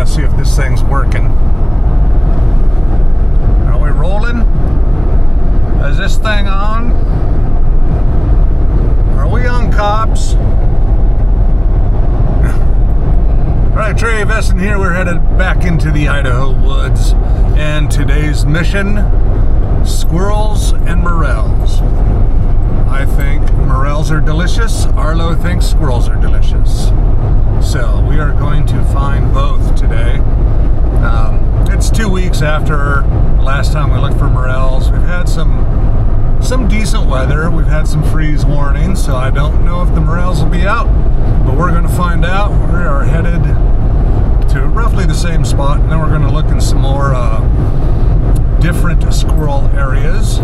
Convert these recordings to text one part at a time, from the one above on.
camera, see if this thing's working. Are we rolling? Is this thing on? Are we on, cops? Alright, Trey Vesson here. We're headed back into the Idaho woods. And today's mission, squirrels and morels. I think morels are delicious. Arlo thinks squirrels are delicious. So we are going to find both today. It's 2 weeks after last time we looked for morels. We've had some decent weather. We've had some freeze warnings, so I don't know if the morels will be out, but we're going to find out. We are headed to roughly the same spot, and then we're going to look in some more different squirrel areas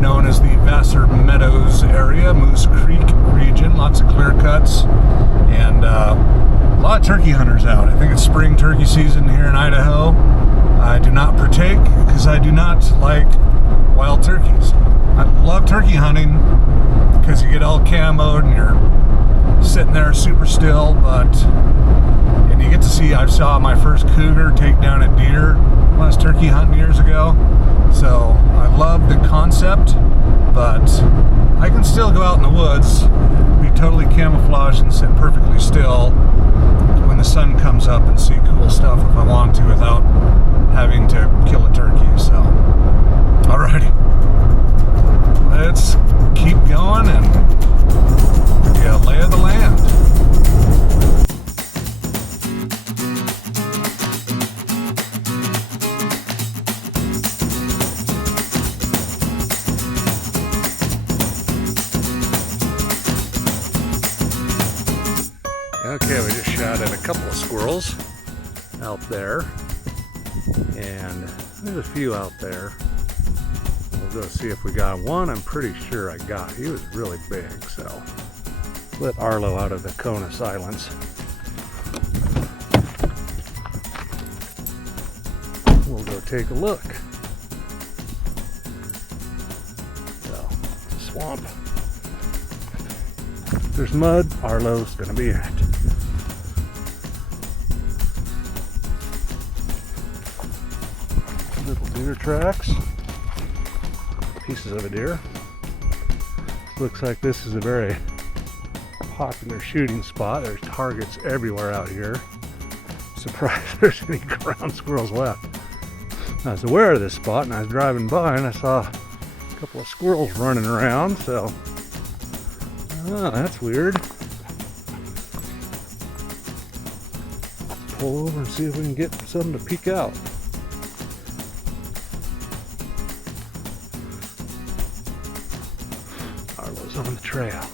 known as the Vassar Meadows area, Moose Creek region. Lots of clear cuts and a lot of turkey hunters out. I think it's spring turkey season here in Idaho. I do not partake because I do not like wild turkeys. I love turkey hunting because you get all camoed and you're sitting there super still, and you get to see, I saw my first cougar take down a deer when I was turkey hunting years ago. So I love the concept, but I can still go out in the woods, be totally camouflaged and sit perfectly still when the sun comes up and see cool stuff if I want to without having to kill a turkey. So, alrighty, let's keep going and get a lay of the land. Okay, we just shot at a couple of squirrels out there, and there's a few out there. We'll go see if we got one. I'm pretty sure I got. He was really big, so let Arlo out of the cone of silence. We'll go take a look. So, swamp. If there's mud, Arlo's gonna be in it. Little deer tracks, pieces of a deer. Looks like this is a very popular shooting spot. There's targets everywhere out here. Surprised there's any ground squirrels left. I was aware of this spot and I was driving by and I saw a couple of squirrels running around, so that's weird. Pull over and see if we can get something to peek out. Arlo's on the trail.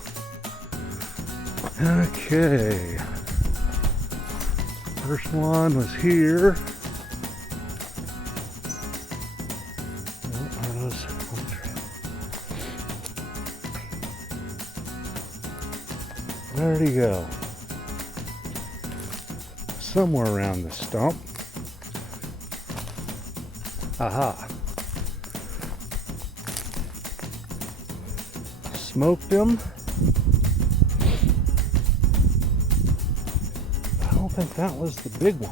Okay. First one was here. No, Arlo's on the trail. Where'd he go? Somewhere around the stump. Aha. Smoked him. I don't think that was the big one.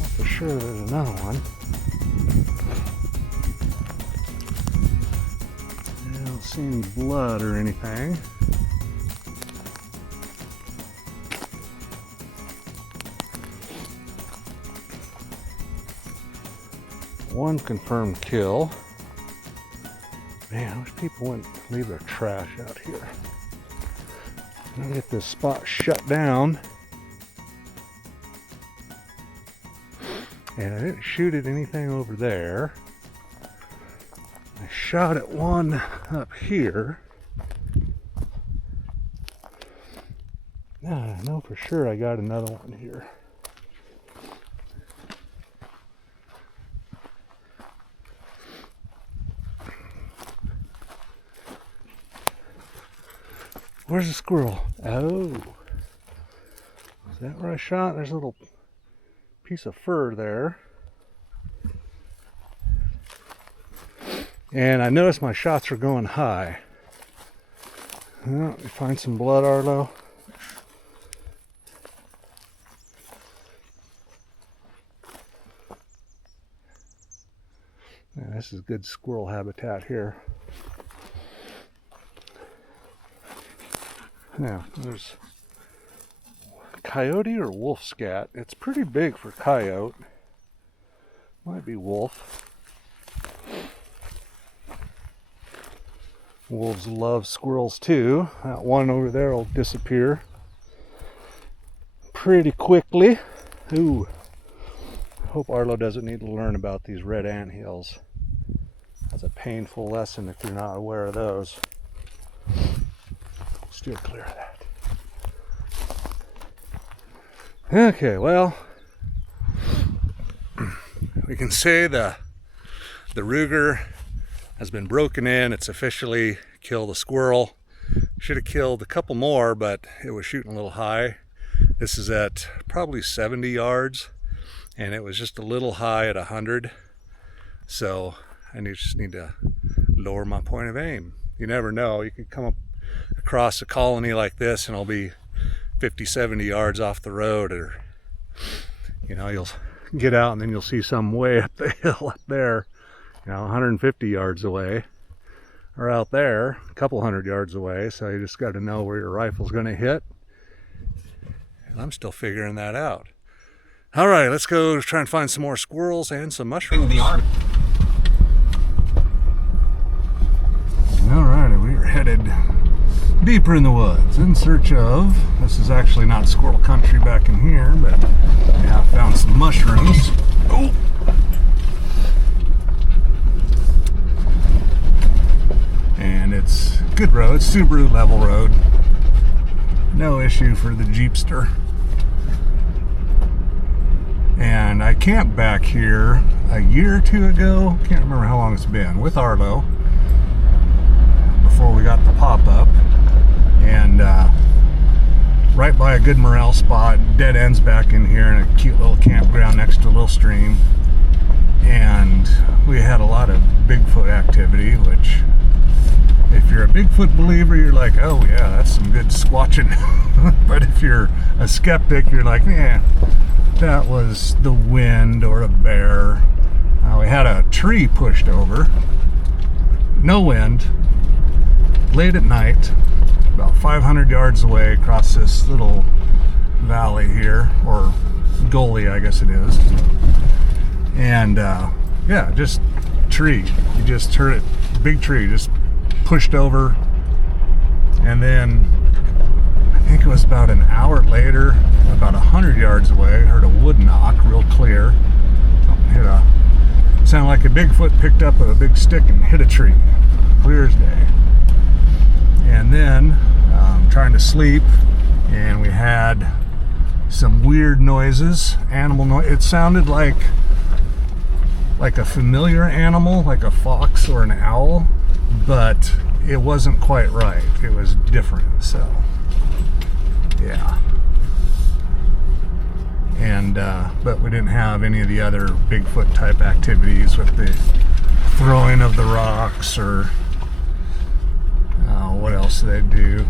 Not for sure there's another one. I don't see any blood or anything. One confirmed kill. Man, I wish people wouldn't leave their trash out here. I'm gonna get this spot shut down. And I didn't shoot at anything over there. I shot at one up here. Now I know for sure I got another one here. Where's the squirrel? Oh. Is that where I shot? There's a little piece of fur there. And I noticed my shots are going high. Well, let me find some blood, Arlo. is good squirrel habitat here. Now, there's coyote or wolf scat. It's pretty big for coyote. Might be wolf. Wolves love squirrels too. That one over there will disappear pretty quickly. Ooh. Hope Arlo doesn't need to learn about these red anthills. That's a painful lesson if you're not aware of those. Steer clear of that. Okay, well, we can say the Ruger has been broken in. It's officially killed a squirrel. Should have killed a couple more, but it was shooting a little high. This is at probably 70 yards, and it was just a little high at 100. So I just need to lower my point of aim. You never know. You could come up across a colony like this and I'll be 50, 70 yards off the road, or you'll get out and then you'll see some way up the hill up there, 150 yards away, or out there a couple hundred yards away. So you just got to know where your rifle's going to hit, and I'm still figuring that out. All right, let's go try and find some more squirrels and some mushrooms. All right, we are headed deeper in the woods in search of, this is actually not squirrel country back in here, but yeah, I found some mushrooms. Oh! And it's good road, Subaru level road. No issue for the Jeepster. And I camped back here a year or two ago, can't remember how long it's been, with Arlo, before we got the pop-up. And right by a good morel spot, dead ends back in here, in a cute little campground next to a little stream. And we had a lot of Bigfoot activity, which, if you're a Bigfoot believer, you're like, oh yeah, that's some good squatching. But if you're a skeptic, you're like, yeah, that was the wind or a bear. We had a tree pushed over, no wind, late at night, about 500 yards away across this little valley here, or gully I guess it is. And yeah, just tree. You just heard it, big tree just pushed over. And then I think it was about an hour later, about 100 yards away, heard a wood knock real clear. Hit a, sounded like a Bigfoot picked up a big stick and hit a tree, clear as day. And then trying to sleep, and we had some weird noises, animal noise. It sounded like a familiar animal, like a fox or an owl, but it wasn't quite right. It was different. So yeah. And but we didn't have any of the other Bigfoot type activities with the throwing of the rocks, or what else do they do?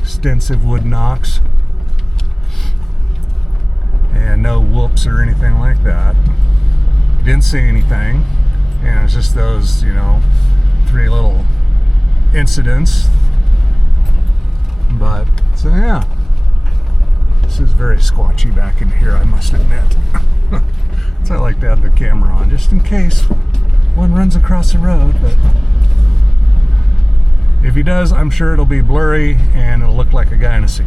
Extensive wood knocks, and no whoops or anything like that. Didn't see anything, and it's just those, 3 little incidents. But so yeah, this is very squatchy back in here, I must admit. So I like to have the camera on just in case one runs across the road, but if he does, I'm sure it'll be blurry and it'll look like a guy in a suit.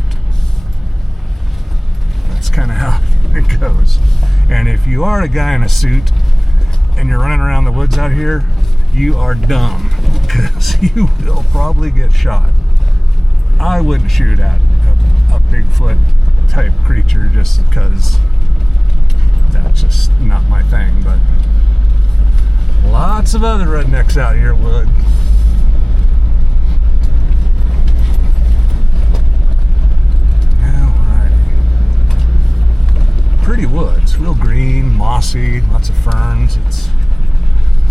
That's kind of how it goes. And if you are a guy in a suit and you're running around the woods out here, you are dumb, because you will probably get shot. I wouldn't shoot at a Bigfoot type creature just because that's just not my thing, but lots of other rednecks out here would. Pretty woods, real green, mossy, lots of ferns.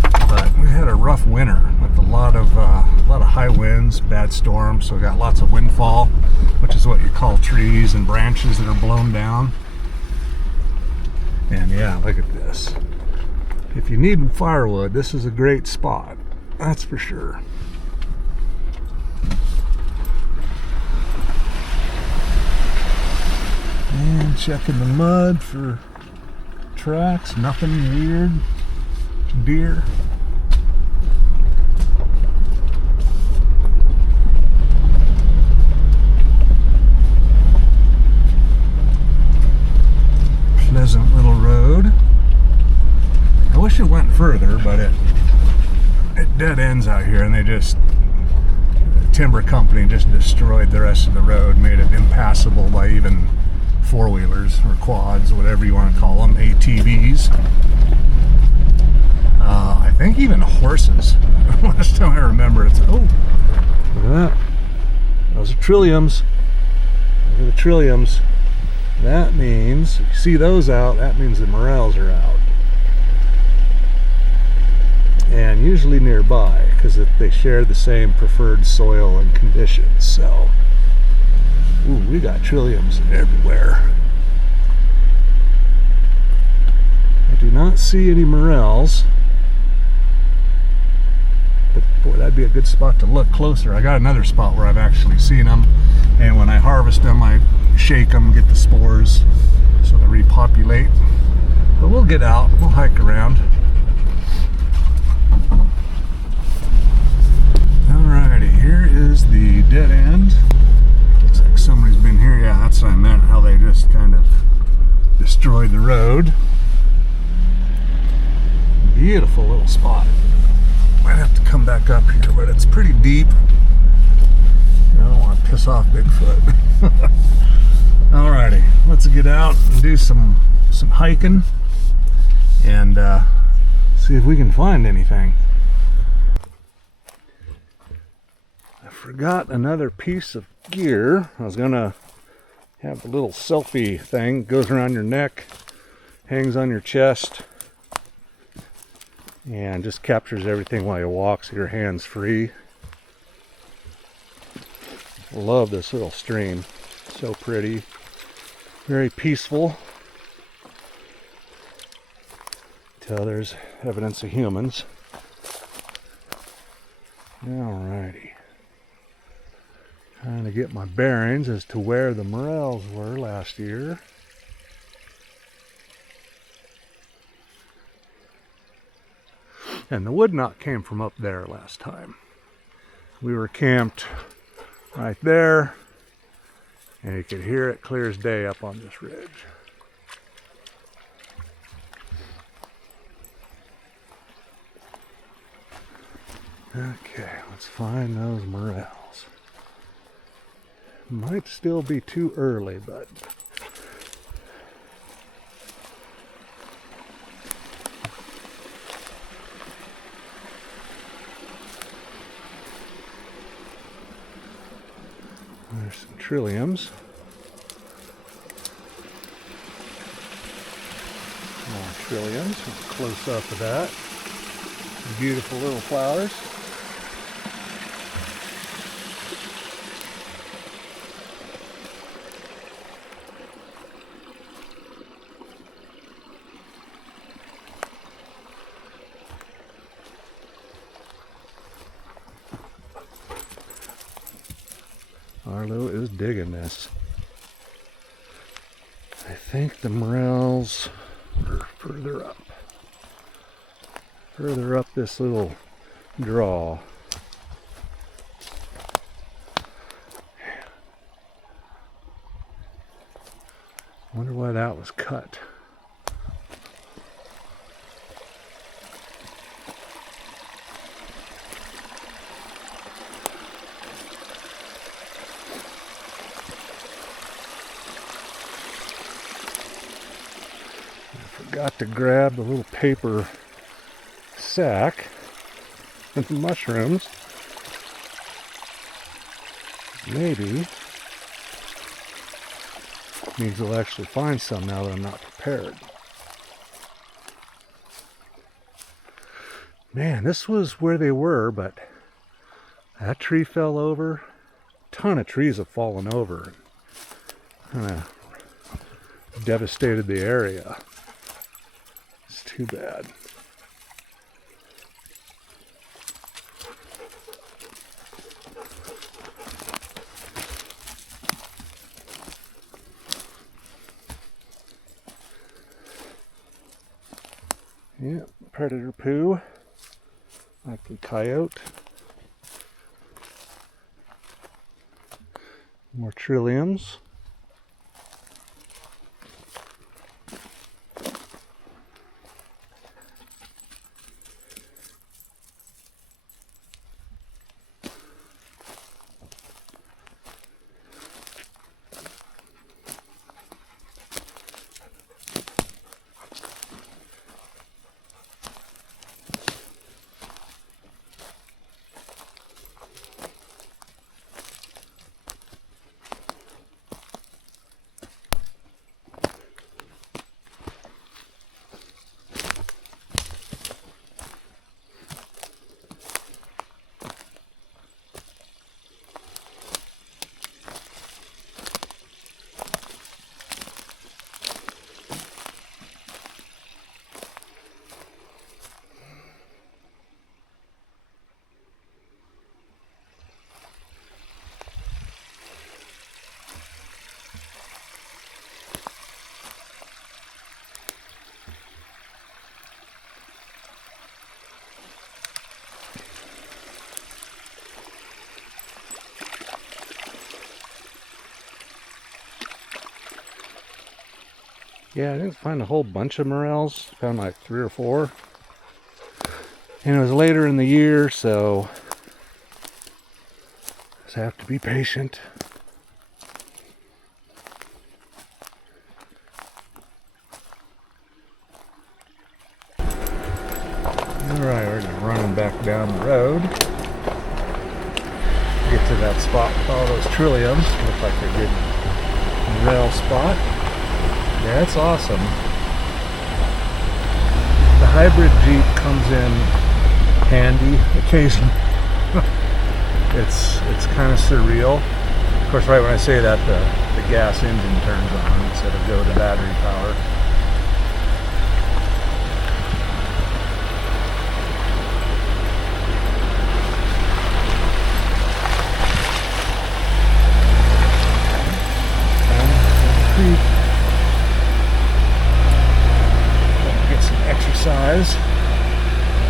But we had a rough winter with a lot of high winds, bad storms. So we got lots of windfall, which is what you call trees and branches that are blown down. And yeah, look at this. If you need firewood, this is a great spot. That's for sure. And checking the mud for tracks. Nothing weird. Deer. Pleasant little road. I wish it went further, but it dead ends out here, and the timber company just destroyed the rest of the road, made it impassable by even four-wheelers or quads, whatever you want to call them, ATVs. I think even horses. Last time I remember, it's look at that. Those are trilliums. Those are the trilliums. That means, if you see those out, that means the morels are out. And usually nearby, because they share the same preferred soil and conditions. So, ooh, we got trilliums everywhere. I do not see any morels, but boy, that'd be a good spot to look closer. I got another spot where I've actually seen them, and when I harvest them, I shake them, get the spores, so they repopulate. But we'll get out, we'll hike around. Alrighty, here is the dead end. Looks like somebody's been here. Yeah, that's what I meant, how they just kind of destroyed the road. Beautiful little spot. Might have to come back up here, but it's pretty deep. I don't want to piss off Bigfoot. Alrighty, let's get out and do some hiking and see if we can find anything. I forgot another piece of gear. I was gonna have a little selfie thing, goes around your neck, hangs on your chest, and just captures everything while you walk, so your hands free. Love this little stream, so pretty, very peaceful. Till there's evidence of humans. Alrighty, trying to get my bearings as to where the morels were last year. And the wood knot came from up there last time. We were camped right there, and you could hear it clear as day up on this ridge. Okay, let's find those morels. Might still be too early, but there's some trilliums. More trilliums. Close up of that. Beautiful little flowers. Arlo is digging this. I think the morels are further up. Further up this little draw. Wonder why that was cut. Forgot to grab the little paper sack with the mushrooms. Maybe means we'll actually find some now that I'm not prepared. Man, this was where they were, but that tree fell over. A ton of trees have fallen over. Kind of devastated the area. It's too bad. Yeah, predator poo, likely coyote. More trilliums. Yeah, I didn't find a whole bunch of morels. Found like 3 or 4. And it was later in the year, so just have to be patient. Alright, we're just running back down the road. Get to that spot with all those trilliums. Look like a good morel spot. Yeah, it's awesome. The hybrid Jeep comes in handy occasionally. It's kind of surreal. Of course, right when I say that, the gas engine turns on instead of go to battery power. Exercise.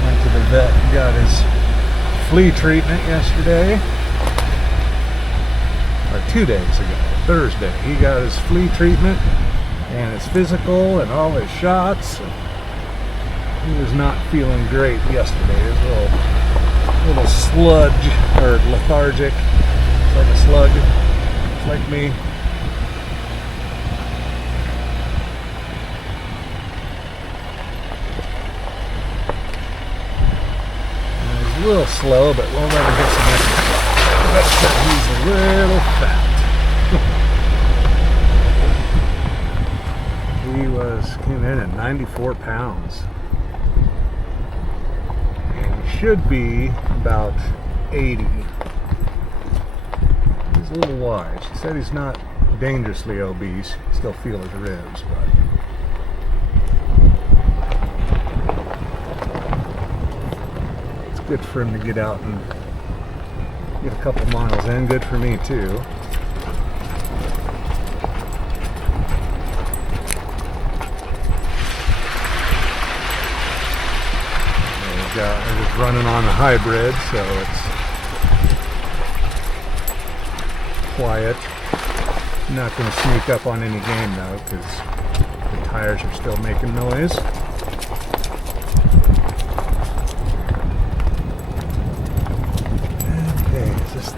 Went to the vet and got his flea treatment yesterday, or 2 days ago, Thursday. He got his flea treatment and his physical and all his shots. He was not feeling great yesterday. He was a little sludge or lethargic, like a slug, just like me. A little slow, but we'll let him get some exercise. That's because he's a little fat. Came in at 94 pounds. And he should be about 80. He's a little wide. She said he's not dangerously obese. Still feel his ribs, but good for him to get out and get a couple miles in. Good for me too. We're just running on the hybrid, so it's quiet. I'm not going to sneak up on any game though, because the tires are still making noise.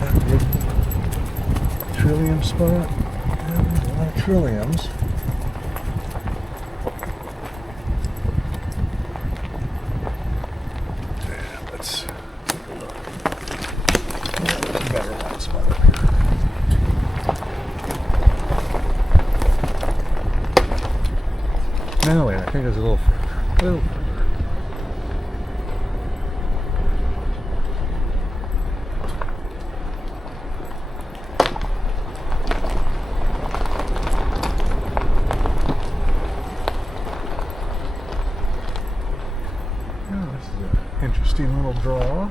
That good trillium spot. There's a lot of trilliums. Yeah, let's take a look. Better one spot up here. No, wait, I think there's a little further. Interesting little draw.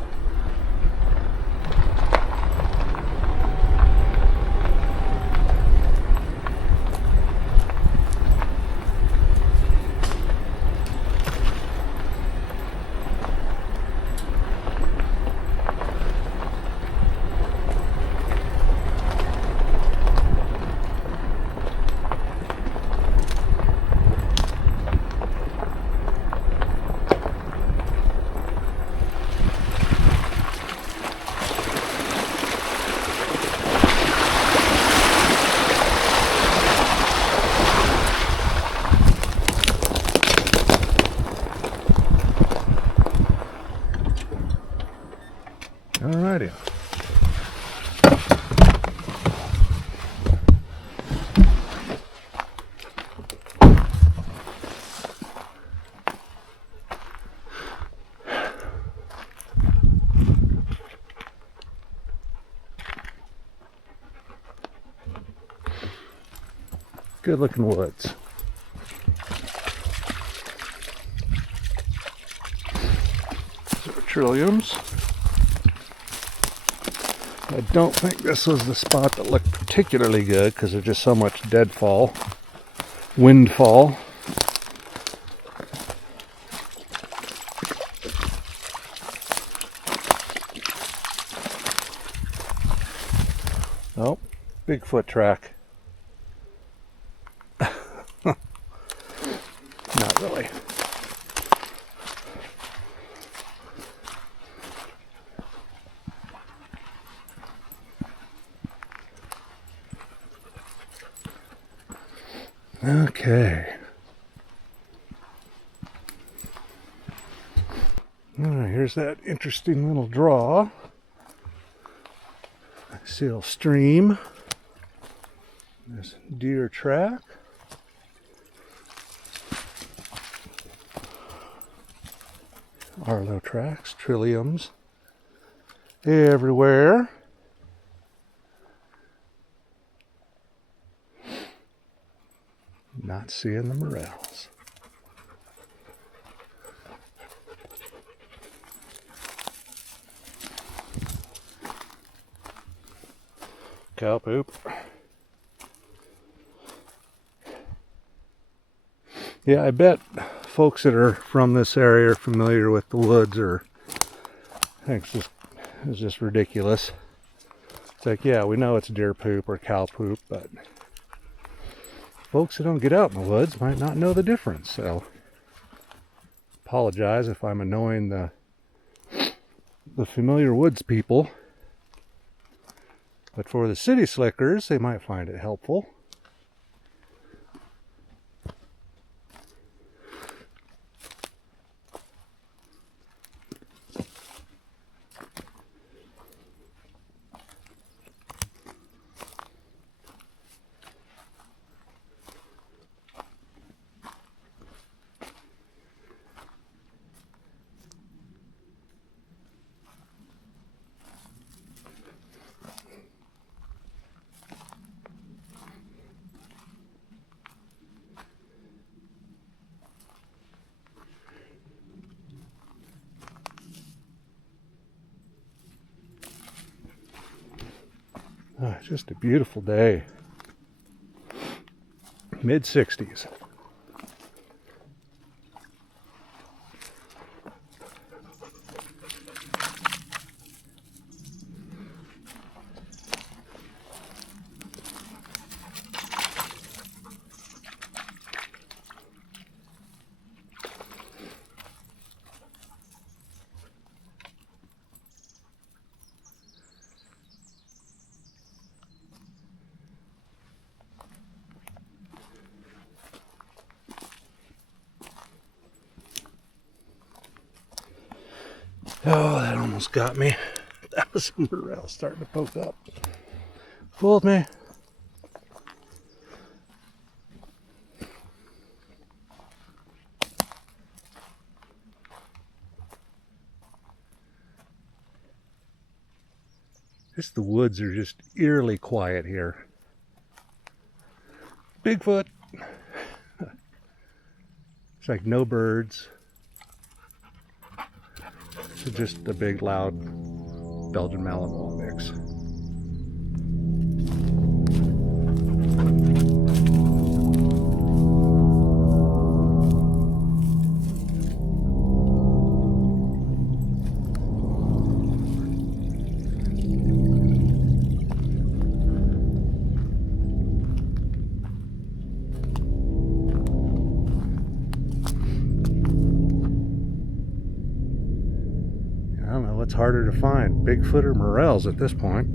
Good looking woods. Trilliums. I don't think this was the spot that looked particularly good because there's just so much deadfall, windfall. Oh, Bigfoot track. Not really. Okay. All right, here's that interesting little draw. I see a little stream. There's deer track. Arlo tracks, trilliums everywhere. Not seeing the morels. Cow poop. Yeah, I bet folks that are from this area are familiar with the woods, or think this is just ridiculous. It's like, yeah, we know it's deer poop or cow poop, but folks that don't get out in the woods might not know the difference. So apologize if I'm annoying the familiar woods people, but for the city slickers, they might find it helpful. Oh, just a beautiful day. Mid-60s. Oh, that almost got me. That was a morel starting to poke up. Fooled me. The woods are just eerily quiet here. Bigfoot. It's like no birds. It's just a big loud Belgian Malinois mix. I don't know what's harder to find, Bigfoot or morels at this point.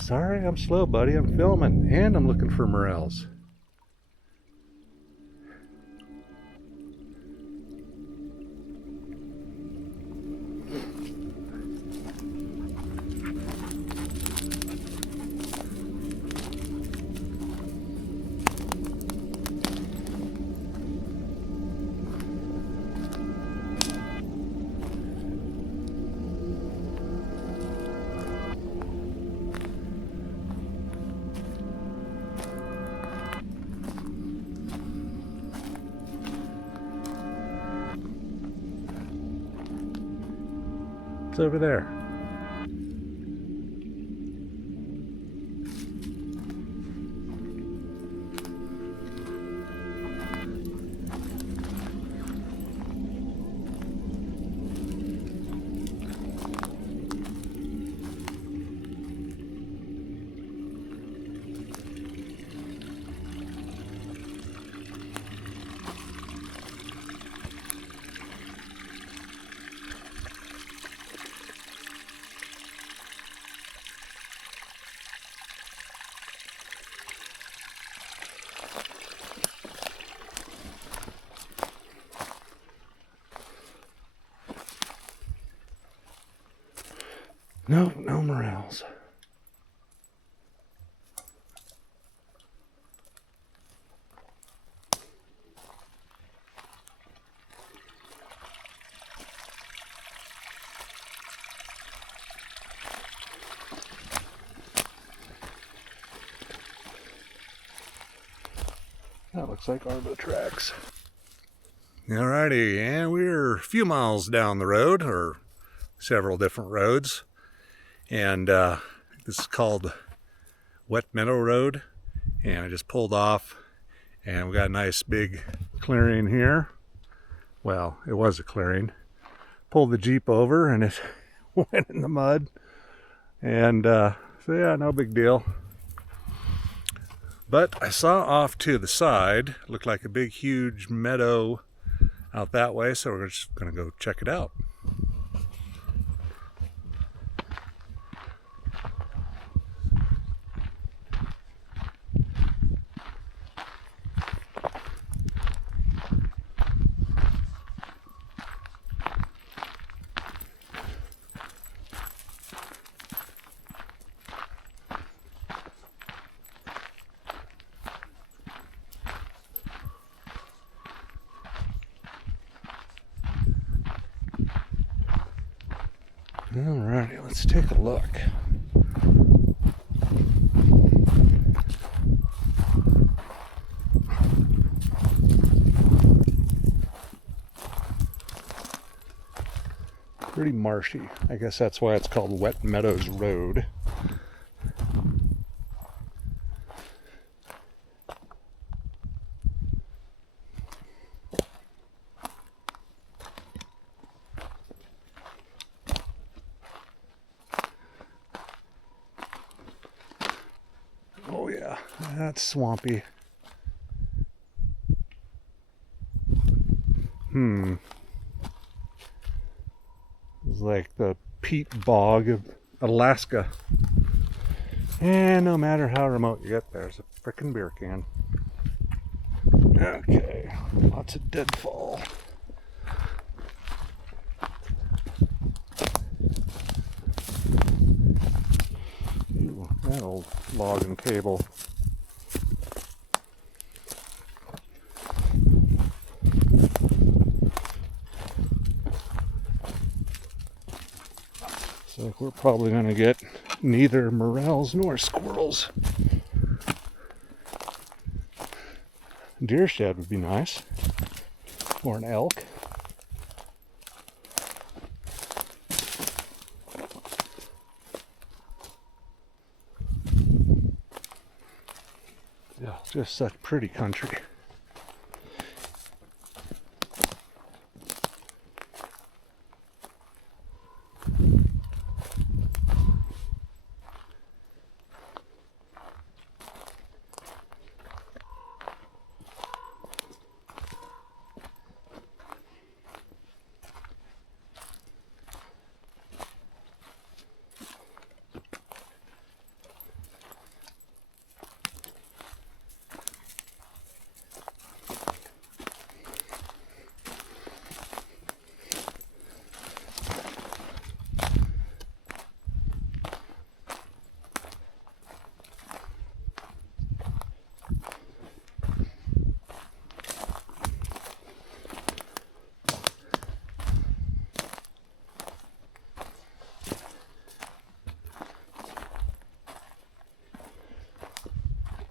Sorry, I'm slow, buddy. I'm filming and I'm looking for morels. What's over there? No, no morels. That looks like Arbo tracks. Alrighty, and we're a few miles down the road, or several different roads. And this is called Wet Meadow Road, and I just pulled off, and we got a nice big clearing here. Well, it was a clearing. Pulled the Jeep over and it went in the mud, and so yeah, no big deal. But I saw off to the side, looked like a big huge meadow out that way, so we're just gonna go check it out. Alrighty, let's take a look. Pretty marshy. I guess that's why it's called Wet Meadows Road. Oh yeah, that's swampy. It's like the peat bog of Alaska. And no matter how remote you get, there's a frickin' beer can. Okay, lots of deadfall. Ooh, that old log and cable. So we're probably going to get neither morels nor squirrels. Deer shed would be nice. Or an elk. Yeah, just such pretty country.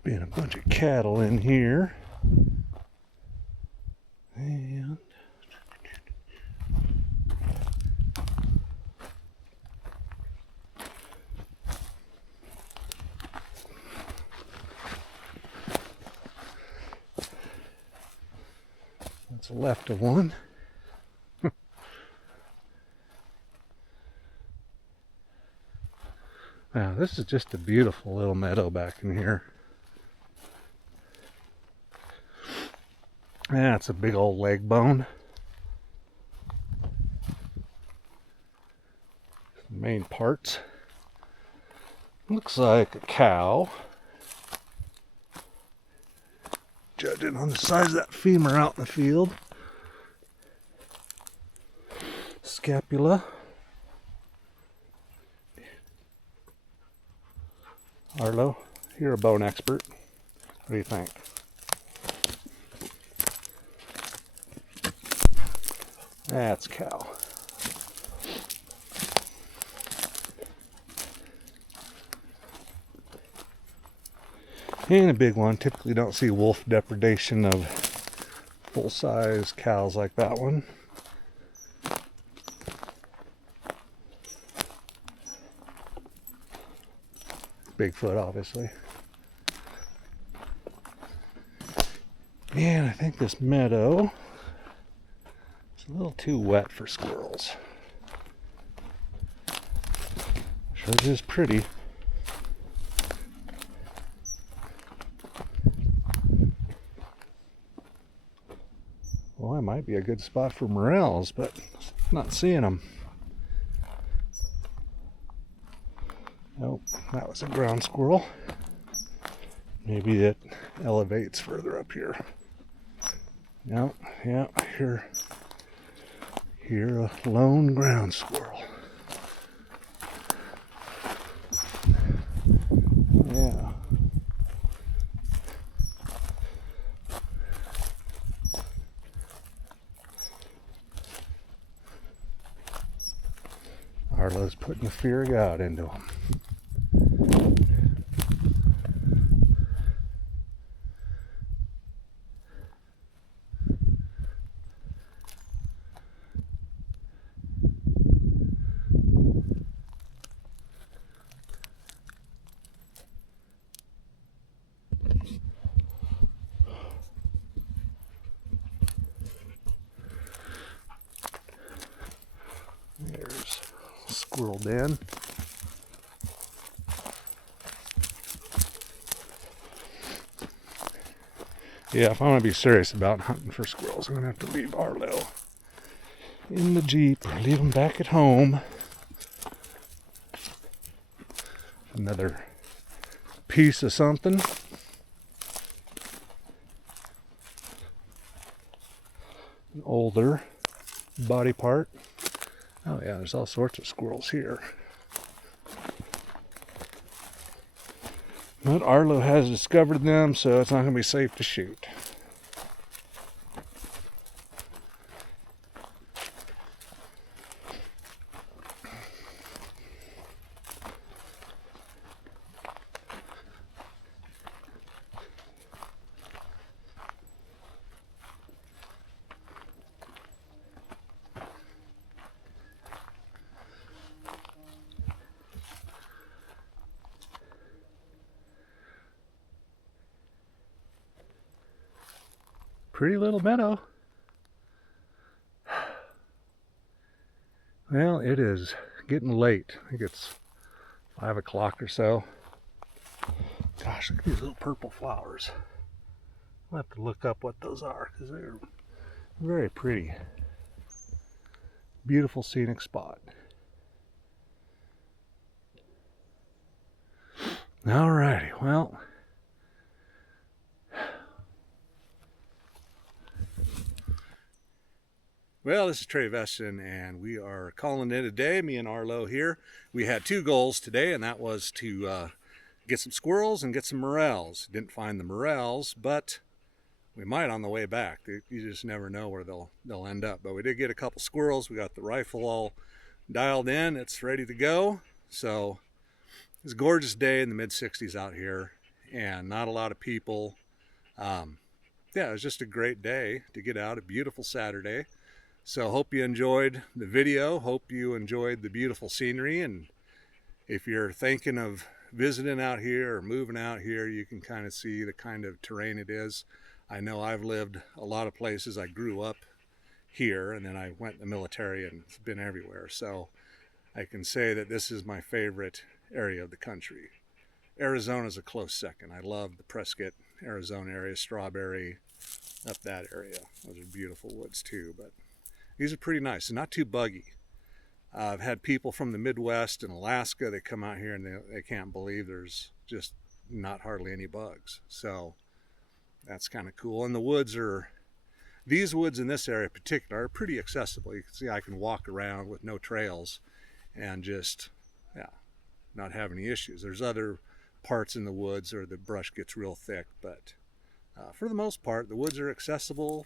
Being a bunch of cattle in here. And What's left of one. Now, this is just a beautiful little meadow back in here. That's a big old leg bone. The main parts. Looks like a cow. Judging on the size of that femur out in the field. Scapula. Arlo, you're a bone expert. What do you think? That's cow. And a big one. Typically don't see wolf depredation of full-size cows like that one. Bigfoot, obviously. And I think this meadow is a little too wet for squirrels. Sure is pretty. Well, that might be a good spot for morels, but I'm not seeing them. Nope, that was a ground squirrel. Maybe it elevates further up here. Yep, here a lone ground squirrel. Yeah. Arlo's putting the fear of God into him. There's squirrel den. Yeah, if I want to be serious about hunting for squirrels, I'm going to have to leave Arlo in the Jeep or leave him back at home. Another piece of something. An older body part. Oh yeah, there's all sorts of squirrels here. But Arlo has discovered them, so it's not going to be safe to shoot. Pretty little meadow. Well, it is getting late. I think it's 5 o'clock or so. Gosh, look at these little purple flowers. I'll have to look up what those are because they're very pretty. Beautiful scenic spot. Alrighty, well. Well, this is Trey Veston, and we are calling it a day, me and Arlo here. We had 2 goals today, and that was to get some squirrels and get some morels. Didn't find the morels, but we might on the way back. You just never know where they'll end up. But we did get a couple squirrels. We got the rifle all dialed in. It's ready to go. So it's a gorgeous day in the mid-60s out here, and not a lot of people. Yeah, it was just a great day to get out. A beautiful Saturday. So hope you enjoyed the video, hope you enjoyed the beautiful scenery, and if you're thinking of visiting out here or moving out here, you can kind of see the kind of terrain it is. I know I've lived a lot of places. I grew up here and then I went in the military and it's been everywhere. So I can say that this is my favorite area of the country. Arizona is a close second. I love the Prescott, Arizona area, Strawberry, up that area. Those are beautiful woods too, but these are pretty nice and not too buggy. I've had people from the Midwest and Alaska, they come out here and they can't believe there's just not hardly any bugs. So that's kind of cool. And the woods are, these woods in this area in particular are pretty accessible. You can see I can walk around with no trails and just, yeah, not have any issues. There's other parts in the woods where the brush gets real thick, but for the most part, the woods are accessible,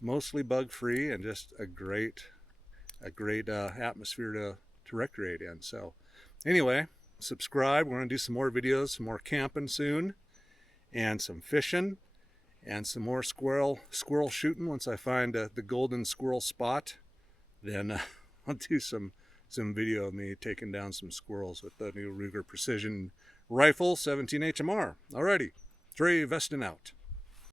mostly bug-free, and just a great atmosphere to recreate in. So anyway, subscribe. We're going to do some more videos, some more camping soon, and some fishing, and some more squirrel shooting. Once I find the golden squirrel spot, then I'll do some video of me taking down some squirrels with the new Ruger Precision Rifle 17 HMR. Alrighty, Trey Veston out.